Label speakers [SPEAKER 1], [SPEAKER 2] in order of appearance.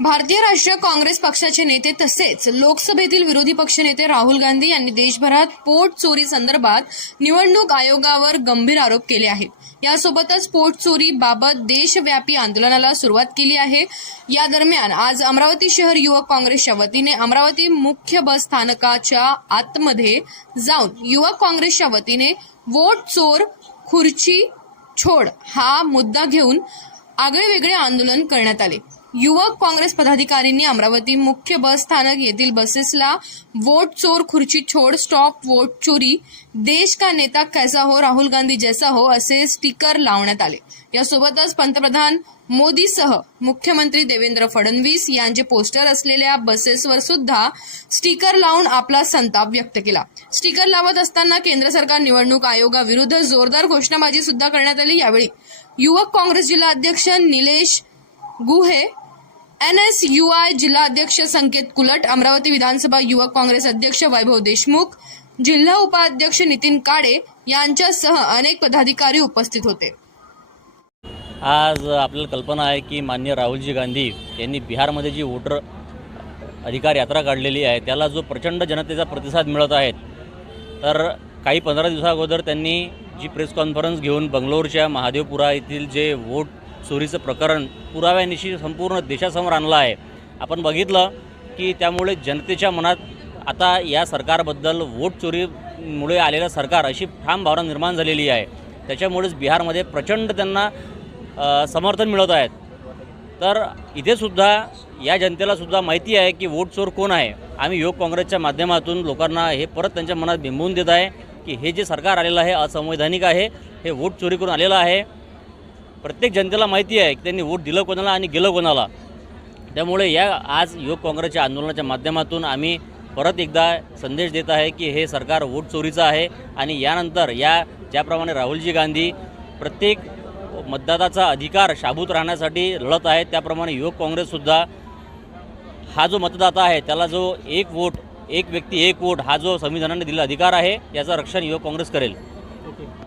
[SPEAKER 1] भारतीय राष्ट्रीय काँग्रेस पक्षाचे नेते तसेच लोकसभेतील विरोधी पक्षनेते राहुल गांधी यांनी देशभरात पोट चोरी संदर्भात निवडणूक आयोगावर गंभीर आरोप केले आहेत. यासोबतच पोट चोरी बाबत देशव्यापी आंदोलनाला सुरुवात केली आहे. या दरम्यान आज अमरावती शहर युवक काँग्रेसच्या वतीने अमरावती मुख्य बस स्थानकाच्या आतमध्ये जाऊन युवक काँग्रेसच्या वतीने वोट चोर खुर्ची छोड हा मुद्दा घेऊन आगळेवेगळे आंदोलन करण्यात आले. युवक काँग्रेस पदाधिकाऱ्यांनी अमरावती मुख्य बस स्थानक येथील बसेसला वोट चोर खुर्ची छोड स्टॉप वोट चोरी देश का नेता कैसा हो राहुल गांधी जैसा हो असे स्टिकर लावण्यात आले. यासोबतच पंतप्रधान मोदीसह मुख्यमंत्री देवेंद्र फडणवीस यांचे पोस्टर असलेल्या बसेसवर सुद्धा स्टिकर लावून आपला संताप व्यक्त केला. स्टिकर लावत असताना केंद्र सरकार निवडणूक आयोगाविरुद्ध जोरदार घोषणाबाजी सुद्धा करण्यात आली यावेळी. युवक काँग्रेस जिल्हा अध्यक्ष Nilesh Guhe N S U I जिल्हा अध्यक्ष संकेत कुलट अमरावती विधानसभा युवक काँग्रेस अध्यक्ष वैभव देशमुख जिल्हा उपाध्यक्ष नितीन काळे यांच्यासह अनेक पदाधिकारी उपस्थित होते.
[SPEAKER 2] आज आपल्याला कल्पना आहे की मान्य राहुलजी गांधी यांनी बिहारमध्ये जी वोटर अधिकार यात्रा काढलेली आहे त्याला जो प्रचंड जनतेचा प्रतिसाद मिळत आहे तर काही पंधरा दिवसाअगोदर त्यांनी जी प्रेस कॉन्फरन्स घेऊन बंगलोरच्या महादेवपुरा येथील जे वोट चोरीचं प्रकरण पुराव्यानिशी संपूर्ण देशासमोर आणलं आहे. आपण बघितलं की त्यामुळे जनतेच्या मनात आता या सरकारबद्दल वोट चोरीमुळे आलेलं सरकार अशी ठाम भावना निर्माण झालेली आहे. त्याच्यामुळेच बिहारमध्ये प्रचंड त्यांना समर्थन मिळत आहेत तर इथे सुद्धा या जनतेलासुद्धा माहिती आहे की वोट चोर कोण आहे. आम्ही योग काँग्रेसच्या माध्यमातून लोकांना हे परत त्यांच्या मनात बिंबवून देत आहे की हे जे सरकार आलेलं आहे असंवैधानिक आहे हे वोट चोरी करून आलेलं आहे. प्रत्येक जनतेला माहिती आहे की त्यांनी वोट दिलं कोणाला आणि गेलं कोणाला. त्यामुळे या आज युवक काँग्रेसच्या आंदोलनाच्या माध्यमातून आम्ही परत एकदा संदेश देत आहे की हे सरकार वोट चोरीचं आहे आणि यानंतर या ज्याप्रमाणे राहुलजी गांधी प्रत्येक मतदाताचा अधिकार शाबूत राहण्यासाठी लढत आहे त्याप्रमाणे युवक काँग्रेससुद्धा हा जो मतदाता आहे त्याला जो एक वोट एक व्यक्ती एक वोट हा जो संविधानाने दिलेला अधिकार आहे याचं रक्षण युवक काँग्रेस करेल.